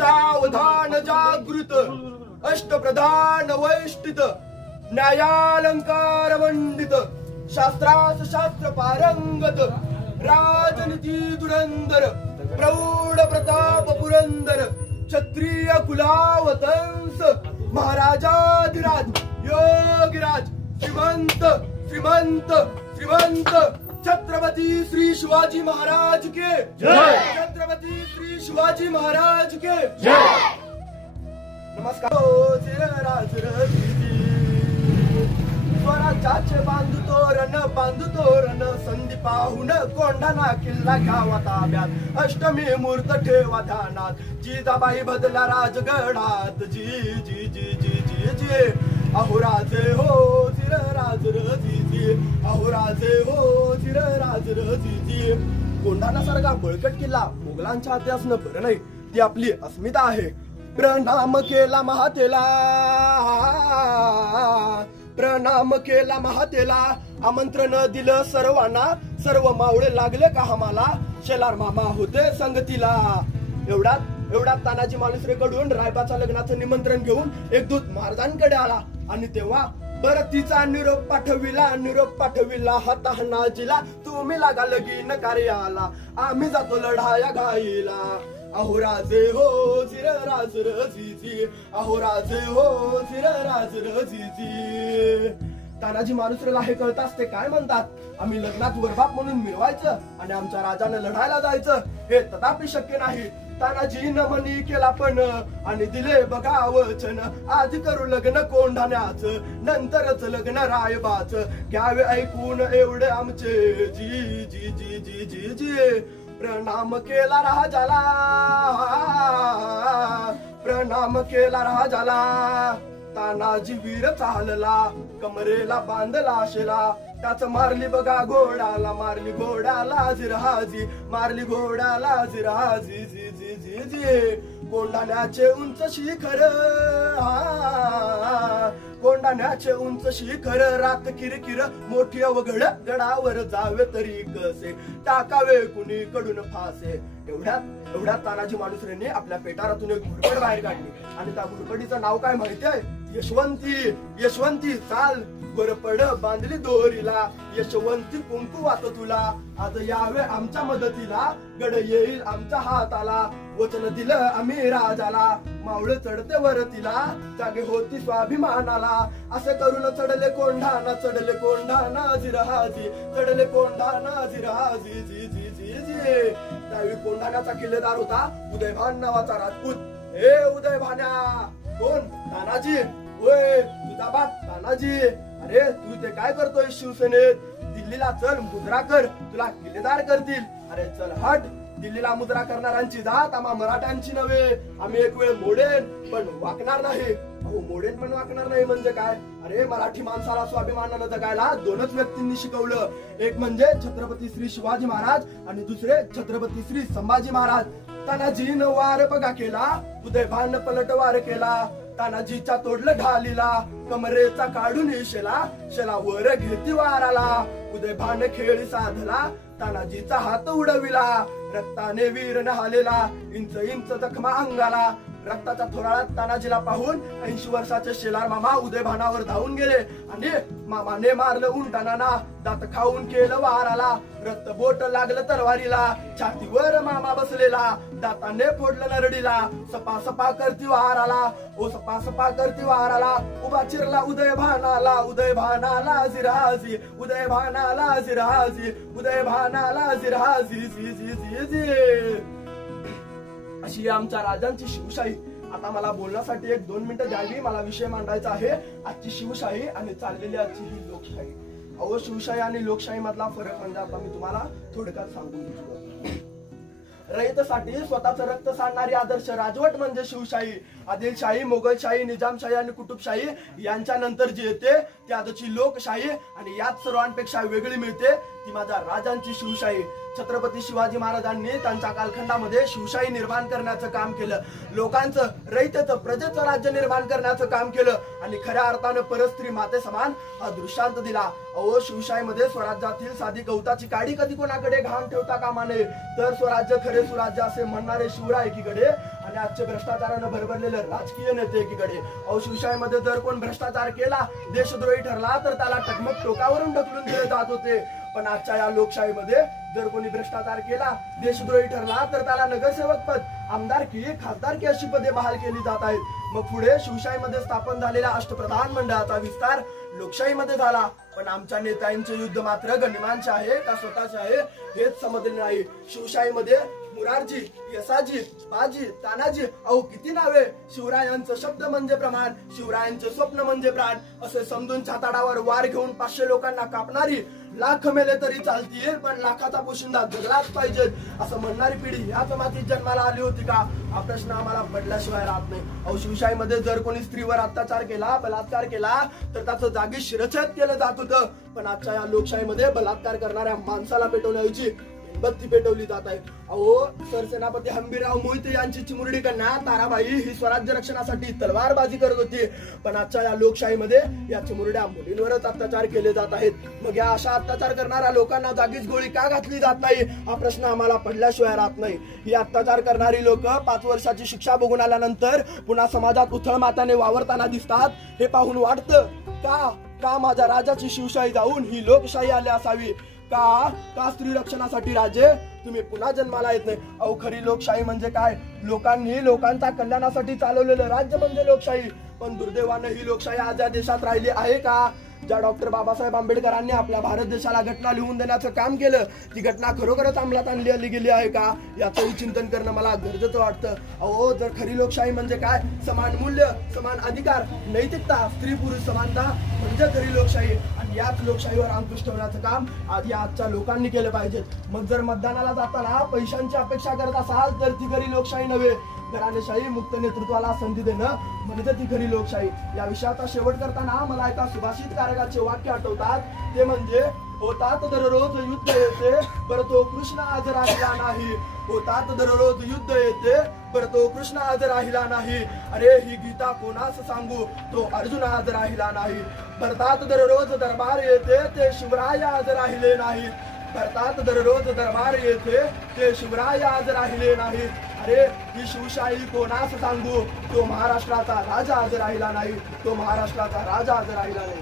अष्टावधान जागृत अष्टप्रधान वैष्टित न्यायालंकार मंडित शास्त्रास शास्त्र पारंगत राजनीती धुरंधर प्रौढ प्रताप पुरंदर क्षत्रिय कुलावतंस महाराजाधिराज योगिराज श्रीमंत श्रीमंत श्रीमंत छत्रपती श्री शिवाजी महाराज के जय। छत्रपती श्री शिवाजी महाराज के जय। नमस्कार। स्वराज्याचे बांधू तोरण संधी पाहून कोंढाणा किल्ला घ्यावा ताब्यात अष्टमी मूर्त ठेवा ध्यानात जिजाबाई बदला राजगडात जी जी जी जी जी जी अहो राजे हो चिरराज रजी अहो राजे हो चिरराज रजी कोंढाणा सारखा बळकट किल्ला मोगलांच्या इतिहासानं बरं नाही ती आपली अस्मिता आहे। प्रणाम केला महातेला प्रणाम केला महातेला आमंत्रण दिलं सर्वांना सर्व मावळे लागले का आम्हाला शेलार मामा होते संगतीला। एवढ्यात तानाजी मालुसरेकडून रायबाच्या लग्नाचं निमंत्रण घेऊन एक दूत महाराजांकडे आला आणि तेव्हा बरतीचा निरोप पाठविला हाताहनाजीला तुम्ही लागा लगीन कार्याला आम्ही जातो लढाया घाईला अहो राजे हो चिरराज रजी अहो राजे हो चिरराज रजी। तानाजी मालुसरेला हे कळताच ते काय म्हणतात आम्ही लग्नात वरबाप म्हणून मिरवायचं आणि आमच्या राजाने लढायला जायचं हे तथापि शक्य नाही। तानाजी नमनी केला पण आणि दिले बघा वचन आधी करू लग्न कोंढाण्याचं नंतरच लग्न रायबाच घ्यावे ऐकून एवढे आमचे जी जी जी जी जी जी प्रणाम केला राजाला प्रणाम केला राजाला तानाजी वीर चालला कमरेला बांधला शेला त्याच मारली बघा घोडाला जिरहाजी मारली घोडाला जिरहाजी जी जी जी जी कोंढाण्याचे उंच शिखर कोंढाण्याचे उंच शिखर रात किरकिर मोठी अवघड गडावर जावे तरी कसे टाकावे कुणी कडून फासे। एवढ्यात तानाजी मालुसरेंनी आपल्या पेटारातून एक घुरपड बाहेर काढली आणि त्या घुरपडीचं नाव काय माहितीये यशवंती चाल घोरपड बांधली दोरीला यशवंती कुंकू वात तुला आज यावे आमच्या मदतीला गड येईल आमच्या हाताला वचन दिलं आम्ही राजाला मावळ चढते वरतीला जागे होती स्वाभिमानाला असे करून चढले कोंढाणा जिरहाजी चढले कोंढाणा जिरहाजी जी जी जी जी त्यावेळी कोंढाण्याचा किल्लेदार होता उदयभान नावाचा राजपूत। हे उदयभान्या कोण तानाजी होय तुझा बाप तानाजी अरे तू ते काय करतोय शिवसेनेत दिल्लीला चल मुद्रा कर तुला किल्लेदार करतील। अरे चल हट दिल्लीला मुद्रा करणाऱ्यांची जात आम्हा मराठ्यांची नव्हे आम्ही एक वेळ मोडेन पण वाकणार नाही। अहो मोडेन पण वाकणार नाही म्हणजे काय अरे मराठी माणसाला स्वाभिमानानं जगायला दोनच व्यक्तींनी शिकवलं एक म्हणजे छत्रपती श्री शिवाजी महाराज आणि दुसरे छत्रपती श्री संभाजी महाराज। तानाजीनं वार बघा केला उदयभान पलटवार केला तानाजीच्या तोडलं ढालीला कमरेचा काढून शेला वर घेती वाराला उदयभान खेळी साधला तानाजीचा हात उडविला रक्ताने वीर नहालेला इंच इंच जखमा अंगाला रक्ताच्या थोराळात तानाजीला पाहून 80 वर्षाचे शेलार मामा उदयभानावर धावून गेले आणि मामाने मारलं उंटाना दात खाऊन केलं वाराला रक्त बोट लागलं तलवारीला छातीवर मामा बसलेला दाताने फोडलं नरडीला सपा सपा करती वाराला ओ सपा सपा करती वाराला उभा चिरला उदयभानाला जिरहाजी उदयभानाला जिरहाजी उदयभानाला जिरहाजी जी जी जी जी अशी आमच्या राजांची शिवशाही। आता मला बोलण्यासाठी 1-2 मिनिटं द्यावी मला विषय मांडायचा आहे आजची शिवशाही आणि चाललेली आजची ही लोकशाही। अहो शिवशाही आणि लोकशाही मधला फरक म्हणजे आता मी तुम्हाला थोडक्यात सांगून देतो। रयतेसाठी स्वतःचं रक्त सांडणारी आदर्श राजवट म्हणजे शिवशाही। आदिलशाही मोगलशाही निजामशाही आणि कुतुबशाही यांच्या नंतर जी येते ती आजची लोकशाही आणि यात सर्वांपेक्षा वेगळी मिळते ती माझ्या राजांची शिवशाही। छत्रपती शिवाजी महाराजांनी त्यांच्या कालखंडामध्ये शिवशाही निर्माण करण्याचं काम केलं लोकांचं रयतेचं प्रजेचं राज्य निर्माण करण्याचं काम केलं आणि खऱ्या अर्थानं परस्त्री माते समान हा दृष्टांत दिला। अहो शिवशाहीमध्ये स्वराज्यातील साधी गवताची काडी कधी कोणाकडे घाण ठेवता कामा नये तर स्वराज्य खरे सुराज्य असे म्हणणारे शिवराय एकीकडे आणि आजचे भ्रष्टाचारानं भरभरलेलं राजकीय नेते एकीकडे. अहो शिवशाहीमध्ये जर कोण भ्रष्टाचार केला, देशद्रोही ठरला तर त्याला टकमक टोकावरून ढकलून दिले जात होते. पण आजच्या या लोकशाहीमध्ये जर कोणी भ्रष्टाचार केला, देशद्रोही ठरला तर त्याला नगरसेवक पद, आमदारकी, खासदारकी अशी पदे बहाल केली जात आहेत. मग पुढे शिवशाहीमध्ये स्थापन झालेल्या अष्टप्रधान मंडळाचा विस्तार लोकशाहीमध्ये झाला. पण आमच्या नेत्यांचे युद्ध मात्र गनिमांचे आहे का स्वतःचे आहे हेच समजले नाही. शिवशाहीमध्ये मुरारजी, यसाजी, बाजी, तानाजी, अहो किती नावे. शिवरायांचं शब्द म्हणजे प्रमाण, शिवरायांचे स्वप्न म्हणजे प्राण असे समजून छाताडावर वार घेऊन 500 लोकांना कापणारी, लाख मेले तरी चालतील पण लाखाचा पोशिंदा जगलाच पाहिजे असं म्हणणारी पिढी ह्याच मातीत जन्माला आली होती का, हा प्रश्न आम्हाला पडल्याशिवाय राहत नाही. अहो शिवशाहीमध्ये जर कोणी स्त्रीवर अत्याचार केला, बलात्कार केला तर त्याचं जागी शिरच्छेद केलं जात होतं. पण आजच्या या लोकशाहीमध्ये बलात्कार करणाऱ्या माणसाला पेटवण्याऐवजी बत्ती पेटवली जात आहे. अहो सरसेनापती हंबीरराव मोहिते यांची चिमुरडी कन्या ताराबाई ही स्वराज्य रक्षणासाठी तलवारबाजी करत होती. पण आजच्या या लोकशाहीमध्ये या चिमुरड्या मुलींवरच अत्याचार केले जात आहेत. मग या अशा अत्याचार करणाऱ्या लोकांना जागीच गोळी का घातली जात नाही, हा प्रश्न आम्हाला पडल्याशिवाय राहत नाही. ही अत्याचार करणारी लोक 5 वर्षाची शिक्षा बघून आल्यानंतर पुन्हा समाजात उथळ माताने वावरताना दिसतात. हे पाहून वाटतं का माझ्या राजाची शिवशाही जाऊन ही लोकशाही आली असावी. का स्त्री रक्षणासाठी राजे तुम्ही पुन्हा जन्माला येत नाही. अहो खरी लोकशाही म्हणजे काय, लोकांनी लोकांच्या कल्याणासाठी चालवलेलं राज्य म्हणजे लोकशाही. पण दुर्दैवानं ही लोकशाही आज या देशात राहिली आहे का. ज्या डॉक्टर बाबासाहेब आंबेडकरांनी आपल्या भारत देशाला घटना लिहून देण्याचं काम केलं, ती घटना खरोखरच अंमलात आणली गेली आहे का, याचंही चिंतन करणं मला गरजेचं वाटतं. अहो जर खरी लोकशाही म्हणजे काय, समान मूल्य, समान अधिकार, नैतिकता, स्त्री पुरुष समानता म्हणजे खरी लोकशाही. आणि याच लोकशाहीवर अंकुश ठेवण्याचं काम आधी आजच्या लोकांनी केलं पाहिजे. मग जर मतदानाला जाताना पैशांची अपेक्षा करत असाल तर ती खरी लोकशाही नव्हे. घराणेशाही मुक्त नेतृत्वाला संधी देणं म्हणजे ती खरी लोकशाही. या विषयाचा शेवट करताना मला एका सुभाषित कारकाचे वाक्य आठवतात. ते म्हणजे होतात दररोज युद्ध येते पर तो कृष्ण आज राहिला नाही. होतात दररोज युद्ध येते पर तो कृष्ण आज राहिला नाही. अरे ही गीता कोणास सांगू, तो अर्जुन आज राहिला नाही. भरतात दररोज दरबार येते ते शिवराय आज राहिले नाही. भरतात दररोज दरबार येते ते शिवराय आज राहिले नाही. अरे ही शिवशाही कोणास सांगू, तो महाराष्ट्राचा राजा आज राहिला नाही. तो महाराष्ट्राचा राजा आज राहिला नाही.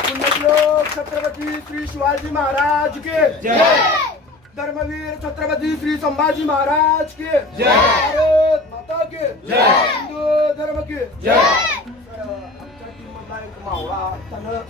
पुण्यश्लोक छत्रपती श्री शिवाजी महाराज के जय. धर्मवीर छत्रपती श्री संभाजी महाराज के जय. भारत माता के जय. हिंदू धर्म के जय. आमच्या टीम मधला एक मावळा त्यानं